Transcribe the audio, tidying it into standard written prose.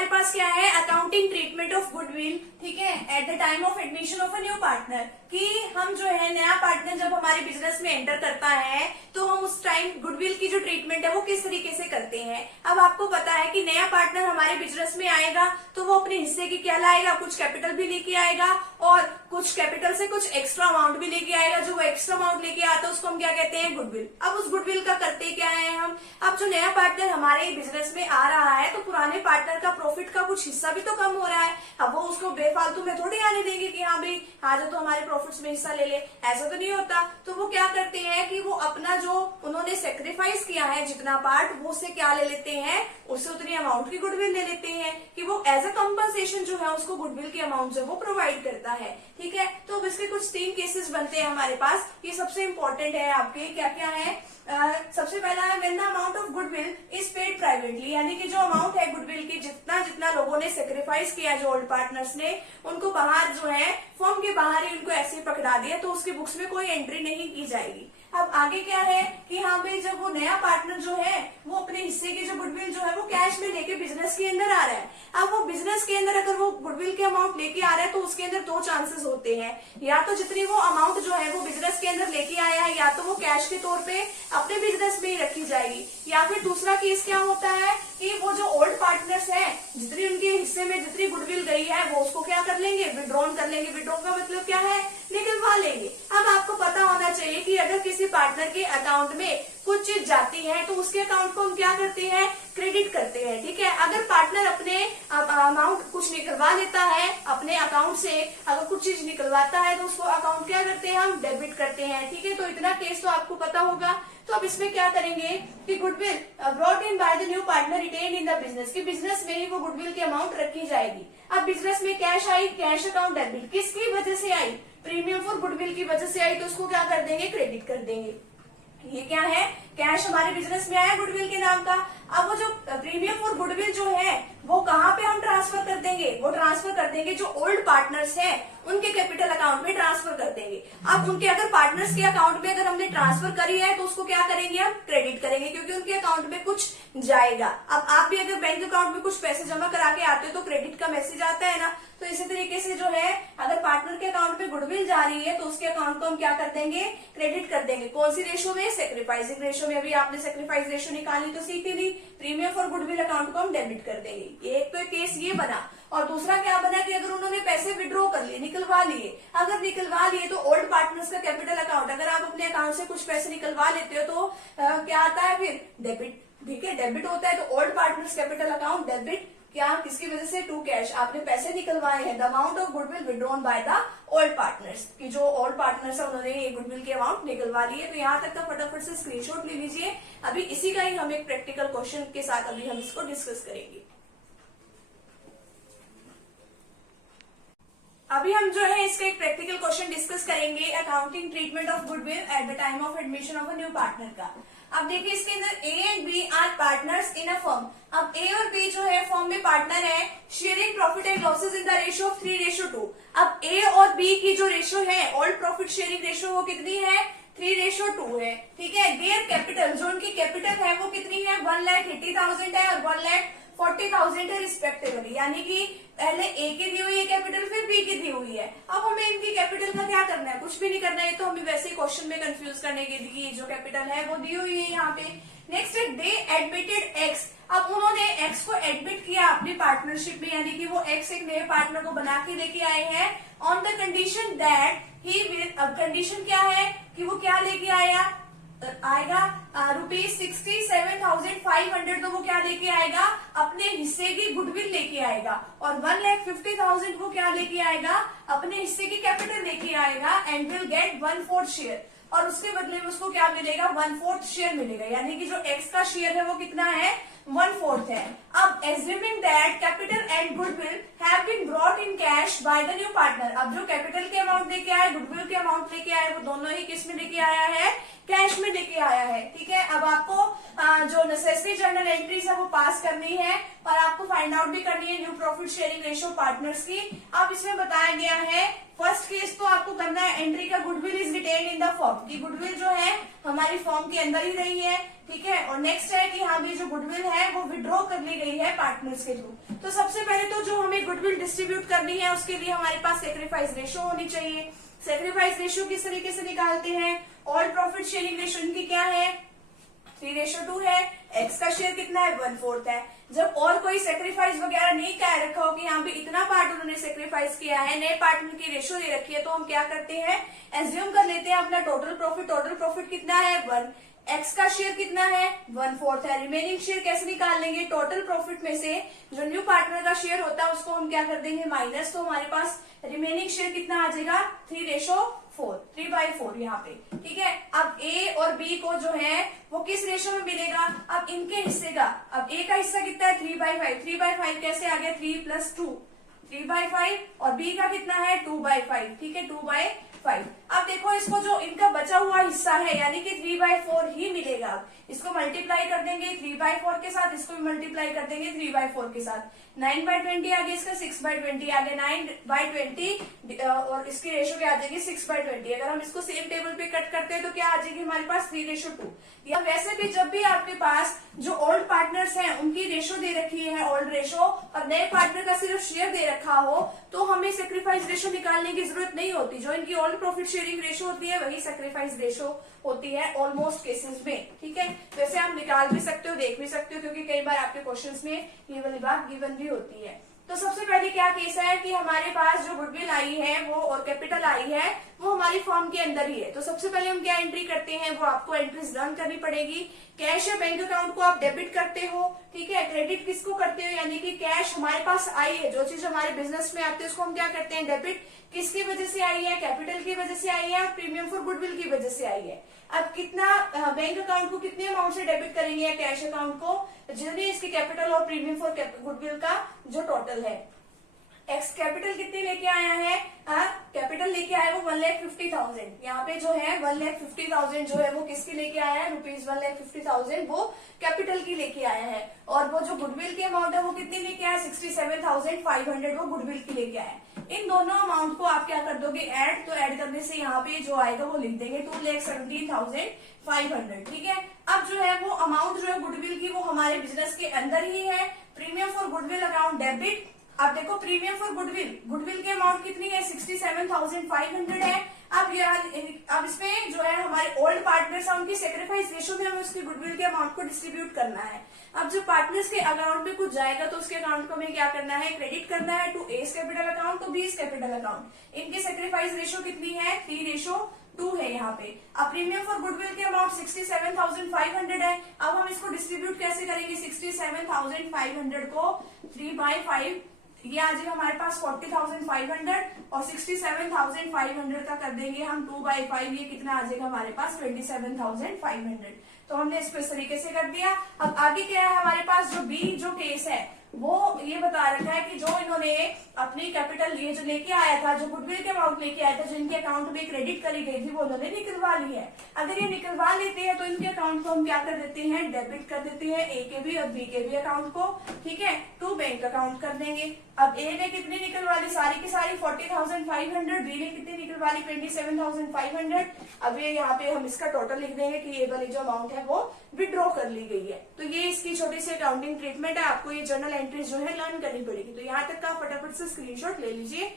हमारे पास क्या है, अकाउंटिंग ट्रीटमेंट ऑफ गुडविल, ठीक है, eight the time of admission of a new partner, कि हम जो है नया पार्टनर जब हमारे बिजनेस में एंटर करता है तो हम उस टाइम गुडविल की जो ट्रीटमेंट है वो किस तरीके से करते हैं। अब आपको पता है कि नया पार्टनर हमारे बिजनेस में आएगा तो वो अपने हिस्से की क्या लाएगा, कुछ कैपिटल भी लेके आएगा और कुछ कैपिटल से कुछ एक्स्ट्रा अमाउंट भी लेके आएगा। जो वो एक्स्ट्रा अमाउंट लेके आता है उसको हम क्या कहते हैं, गुडविल। अब उस गुडविल का करते क्या है हम, अब जो नया पार्टनर हमारे बिजनेस में आ रहा है तो पुराने पार्टनर का प्रॉफिट का कुछ हिस्सा भी तो कम हो रहा है। अब वो उसको बेफालतू में थोड़ी आने देंगे कि हाँ भाई आ जाओ तो हमारे प्रॉफिट्स में हिस्सा ले ले, ऐसा तो नहीं होता। तो वो क्या करते हैं कि वो अपना जो उन्होंने सेक्रीफाइस किया है जितना पार्ट, वो उससे क्या ले लेते हैं, उससे उतनी अमाउंट की गुडविल ले लेते हैं कि वो एज अ कंपनसेशन जो है उसको गुडविल की अमाउंट जो वो प्रोवाइड करता है। ठीक है, तो अब इसके कुछ 3 केसेस बनते हैं हमारे पास। ये सबसे इंपॉर्टेंट है आपके, क्या क्या है। सबसे पहला है when the amount of goodwill is paid privately, यानी कि जो अमाउंट है गुडविल की, जितना जितना लोगों ने सेक्रीफाइस किया, जो ओल्ड पार्टनर्स ने, उनको बाहर जो है फर्म के बाहर ही उनको ऐसे ही पकड़ा दिया तो उसकी बुक्स में कोई एंट्री नहीं की जाएगी। अब आगे क्या है कि हाँ भाई जब वो नया पार्टनर जो है वो अपने हिस्से की जो गुडविल जो है वो कैश में लेके बिजनेस के अंदर आ रहा है। अब वो बिजनेस के अंदर अगर वो गुडविल के अमाउंट लेके आ रहा है तो उसके अंदर 2 चांसेस होते हैं, या तो जितनी वो अमाउंट जो है वो बिजनेस के अंदर लेके आया है या तो वो कैश के तौर पे अपने बिजनेस में ही रखी जाएगी, या फिर दूसरा केस क्या होता है कि वो जो ओल्ड पार्टनर्स है जितनी उनके हिस्से में जितनी गुडविल गई है वो उसको क्या कर लेंगे, विड्रॉन कर लेंगे। विड्रॉ का मतलब क्या है, निकलवा लेंगे। अब आपको पता होना चाहिए कि अगर किसी पार्टनर के अकाउंट में कुछ चीज जाती है तो उसके अकाउंट को हम क्या करते हैं, क्रेडिट करते हैं। ठीक है, अगर पार्टनर अपने अमाउंट कुछ निकलवा लेता है अपने अकाउंट से, अगर कुछ चीज निकलवाता है तो उसको अकाउंट क्या करते हैं, हम डेबिट करते हैं। ठीक है, तो इतना केस तो आपको पता होगा। तो अब इसमें क्या करेंगे कि goodwill brought in by the new partner retain in the business, की बिजनेस में ही वो गुडविल की अमाउंट रखी जाएगी। अब बिजनेस में cash I, cash account debit, किसकी वजह से आई, प्रीमियम फॉर गुडविल की वजह से आई, तो उसको क्या कर देंगे, क्रेडिट कर देंगे। ये क्या है, कैश हमारे बिजनेस में आया गुडविल के नाम का। अब वो जो प्रीमियम फॉर गुडविल जो है वो कहाँ पे हम ट्रांसफर कर देंगे, वो ट्रांसफर कर देंगे जो ओल्ड पार्टनर्स हैं उनके कैपिटल अकाउंट में ट्रांसफर कर देंगे। अब उनके अगर पार्टनर्स के अकाउंट में अगर हमने ट्रांसफर करी है तो उसको क्या करेंगे, हम क्रेडिट करेंगे, क्योंकि उनके अकाउंट में कुछ जाएगा। अब आप भी अगर बैंक अकाउंट में कुछ पैसे जमा करा के आते हो तो क्रेडिट का मैसेज आता है ना, तो इसी तरीके से जो है अगर पार्टनर के अकाउंट में गुडविल जा रही है तो उसके अकाउंट को हम क्या कर देंगे, क्रेडिट कर देंगे। कौन सी रेशो में, सेक्रीफाइसिंग रेशो में। अभी आपने सेक्रीफाइस रेशो निकाली तो सीखी ली, प्रीमियम फॉर गुडविल अकाउंट को हम डेबिट कर देंगे। एक तो केस ये बना, और दूसरा क्या बना कि अगर उन्होंने पैसे विड्रॉ कर लिए, निकलवा लिए, अगर निकलवा लिए तो ओल्ड पार्टनर्स का कैपिटल अकाउंट, अगर आप अपने अकाउंट से कुछ पैसे निकलवा लेते हो तो क्या आता है फिर, डेबिट। ठीक है, डेबिट होता है, तो old partners capital account debit, क्या किसकी वजह से, टू कैश, आपने पैसे निकलवाए हैं, the amount of goodwill withdrawn by the old partners, कि जो ओल्ड पार्टनर्स है उन्होंने ये गुडविल के अमाउंट निकलवा लिए। तो यहाँ तक का फटाफट से स्क्रीनशॉट ले लीजिए। अभी इसी का ही हम एक प्रैक्टिकल क्वेश्चन के साथ अभी हम इसको डिस्कस करेंगे। अभी हम जो है इसका एक प्रैक्टिकल क्वेश्चन डिस्कस करेंगे, accounting treatment of goodwill at the time of admission of a new partner का। अब देखिए इसके अंदर A and B are partners in a firm. अब ए और बी जो है फर्म में पार्टनर है, sharing profit and losses in the ratio of 3:2। अब ए और बी की जो रेशियो है, ओल्ड प्रॉफिट शेयरिंग रेशियो, वो कितनी है, 3:2 है। ठीक है, देयर कैपिटल, जो उनकी कैपिटल है वो कितनी है, 1,80,000 है और 1,40,000 है रिस्पेक्टिवली, यानी कि पहले ए की दी हुई है कैपिटल, फिर बी की दी हुई है। अब हमें इनकी कैपिटल का क्या करना है, कुछ भी नहीं करना है, तो हमें वैसे ही क्वेश्चन में कंफ्यूज करने के लिए जो कैपिटल है वो दी हुई है यहाँ पे। नेक्स्ट है दे एडमिटेड एक्स। अब उन्होंने एक्स को एडमिट किया अपनी पार्टनरशिप में, यानी कि वो एक्स एक नए पार्टनर को बना के लेके आए हैं on the condition that he will. अब कंडीशन क्या है कि वो क्या लेके आएगा ₹67,500, तो वो क्या लेके आएगा, अपने हिस्से की गुडविल लेके आएगा, और 1,50,000 वो क्या लेके आएगा, अपने हिस्से की कैपिटल लेके आएगा, एंड विल गेट 1/4 शेयर, और उसके बदले में उसको क्या मिलेगा, 1/4 शेयर मिलेगा, यानी कि जो एक्स का शेयर है वो कितना है, 1/4 है। अब assuming that capital and goodwill have been brought in cash by the new partner. अब जो कैपिटल के अमाउंट लेके आया, गुडविल के अमाउंट लेके आया, वो दोनों ही किस में लेके आया है, कैश में लेके आया है। ठीक है, अब आपको जो नेसेसरी जर्नल एंट्रीज है वो पास करनी है, और आपको फाइंड आउट भी करनी है new profit sharing ratio partners की। अब इसमें बताया गया है, फर्स्ट केस तो आपको करना है, एंट्री का goodwill is retain in the firm, की गुडविल जो है हमारी फर्म के अंदर ही रही है। ठीक है। और नेक्स्ट है कि हाँ भी जो गुडविल है वो विड्रॉ कर ली गई है पार्टनर्स के थ्रू। तो सबसे पहले तो जो हमें गुडविल डिस्ट्रीब्यूट करनी है उसके लिए हमारे पास सेक्रीफाइस रेशियो होनी चाहिए। सेक्रीफाइस रेशियो किस तरीके से निकालते हैं, ऑल प्रॉफिट शेयरिंग रेशियो इनकी क्या है 3:2 है, एक्स का शेयर कितना है 1/4 है। जब और कोई सेक्रीफाइस वगैरह नहीं कह रखा हो कि यहाँ पे इतना पार्ट उन्होंने सेक्रीफाइस किया है, नए पार्टनर की रेशियो दे रखी है, तो हम क्या करते हैं एज्यूम कर लेते हैं अपना टोटल प्रॉफिट। टोटल प्रॉफिट कितना है 1, एक्स का शेयर कितना है 1/4 है। रिमेनिंग शेयर कैसे निकाल लेंगे, टोटल प्रॉफिट में से जो न्यू पार्टनर का शेयर होता है उसको हम क्या कर देंगे माइनस, तो हमारे पास रिमेनिंग शेयर कितना आ जाएगा 3:4 यहाँ पे। ठीक है। अब ए और बी को जो है वो किस रेशो में मिलेगा, अब इनके हिस्से का, अब ए का हिस्सा कितना है 3/5, 3/5 कैसे आ गया 3 + 2 3/5, और बी का कितना है 2/5, ठीक है 2/5। अब देखो इसको जो इनका बचा हुआ हिस्सा है यानी कि 3/4 ही मिलेगा। इसको मल्टीप्लाई कर देंगे 3/4 के साथ, इसको भी मल्टीप्लाई कर देंगे 3/4 के साथ। 9/20 आ गया, इसका 6/20 आ गया, 9/20 और इसकी रेशो क्या आ जाएगी 6/20। अगर हम इसको सेम टेबल पे कट करते हैं तो क्या आ जाएगी हमारे पास 3:2। या वैसे भी जब भी आपके पास जो ओल्ड पार्टनर्स हैं उनकी रेशो दे रखी है ओल्ड रेशो, और नए पार्टनर का सिर्फ शेयर दे रखा हो, तो हमें सेक्रीफाइस रेशो निकालने की जरूरत नहीं होती। जो इनकी ओल्ड प्रॉफिट शेयरिंग रेशो होती है वही सेक्रीफाइस रेशो होती है ऑलमोस्ट केसेस में। ठीक है। वैसे आप निकाल भी सकते हो, देख भी सकते हो, क्योंकि कई बार आपके क्वेश्चंस में ये वाली बात गिवन भी होती है। तो सबसे पहले क्या केस है कि हमारे पास जो गुडविल आई है वो और कैपिटल आई है वो हमारी फर्म के अंदर ही है। तो सबसे पहले हम क्या एंट्री करते हैं, वो आपको एंट्रीज लर्न करनी पड़ेगी। कैश या बैंक अकाउंट को आप डेबिट करते हो, ठीक है। क्रेडिट किसको करते हो, यानी कि कैश हमारे पास आई है, जो चीज हमारे बिजनेस में आती है उसको हम क्या करते हैं डेबिट। किसकी वजह से आई है, कैपिटल की वजह से आई है और प्रीमियम फॉर गुडविल की वजह से आई है। अब कितना बैंक अकाउंट को कितने अमाउंट से डेबिट करेंगे या कैश अकाउंट को, जितनी इसकी कैपिटल और प्रीमियम फॉर गुडविल का जो टोटल है। एक्स कैपिटल कितनी लेके आया है, कैपिटल लेके आया वो 1,50,000। यहाँ पे जो है 1,50,000 जो है वो किसकी लेके आया है, ₹1,50,000 वो कैपिटल की लेके आया है। और वो जो गुडविल की अमाउंट है वो कितनी लेके आया 67,500 वो गुडविल की लेके आया है। इन दोनों अमाउंट को आप क्या कर दोगे ऐड, तो ऐड करने से यहाँ पे जो आएगा वो लिख देंगे 2,17,500। ठीक है। अब जो है वो अमाउंट जो है गुडविल की वो हमारे बिजनेस के अंदर ही है। Premium for goodwill account debit. अब देखो प्रीमियम फॉर गुडविल की अमाउंट कितनी है 67,500 है। अब इसमें जो है हमारे ओल्ड पार्टनर्स है उनकी सेक्रीफाइस रेशो में हमें उसकी गुडविल के अमाउंट को डिस्ट्रीब्यूट करना है। अब जो पार्टनर्स के अकाउंट में कुछ जाएगा तो उसके अकाउंट को हमें क्या करना है क्रेडिट करना है to A's capital account to B's capital account. इनकी सेक्रीफाइस रेशो कितनी है 3:2 है यहाँ पे। अब प्रीमियम फॉर गुडविल की अमाउंट 67,500 है। अब हम इसको डिस्ट्रीब्यूट कैसे करेंगे 67,500 को 3/5, ये आ जाएगा हमारे पास 40,500 और 67,500 का कर देंगे हम 2/5, ये कितना आ जाएगा हमारे पास 27,500। तो हमने इसको इस तरीके से कर दिया। अब आगे क्या है हमारे पास जो बी जो केस है वो ये बता रखा है कि जो इन्होंने अपनी कैपिटल ये जो लेके आया था, जो गुडविल के अमाउंट लेके आया था, जो इनके अकाउंट में क्रेडिट करी गई थी वो उन्होंने निकलवा ली है। अगर ये निकलवा लेते हैं तो इनके अकाउंट को हम क्या कर देते हैं डेबिट कर देते हैं ए के भी और बी के भी अकाउंट को, ठीक है, टू बैंक अकाउंट कर देंगे। अब ए ने कितनी निकलवा ली सारी की सारी 40,500, बी ने कितनी निकलवा ली 27,500। अब ये यहाँ पे हम इसका टोटल लिख देंगे कि ये वाली जो अमाउंट है वो विड्रॉ कर ली गई है। तो ये इसकी छोटी सी अकाउंटिंग ट्रीटमेंट है। आपको ये जर्नल एंट्रीज जो है लर्न करनी पड़ेगी। तो यहाँ तक का फटाफट से स्क्रीनशॉट ले लीजिए।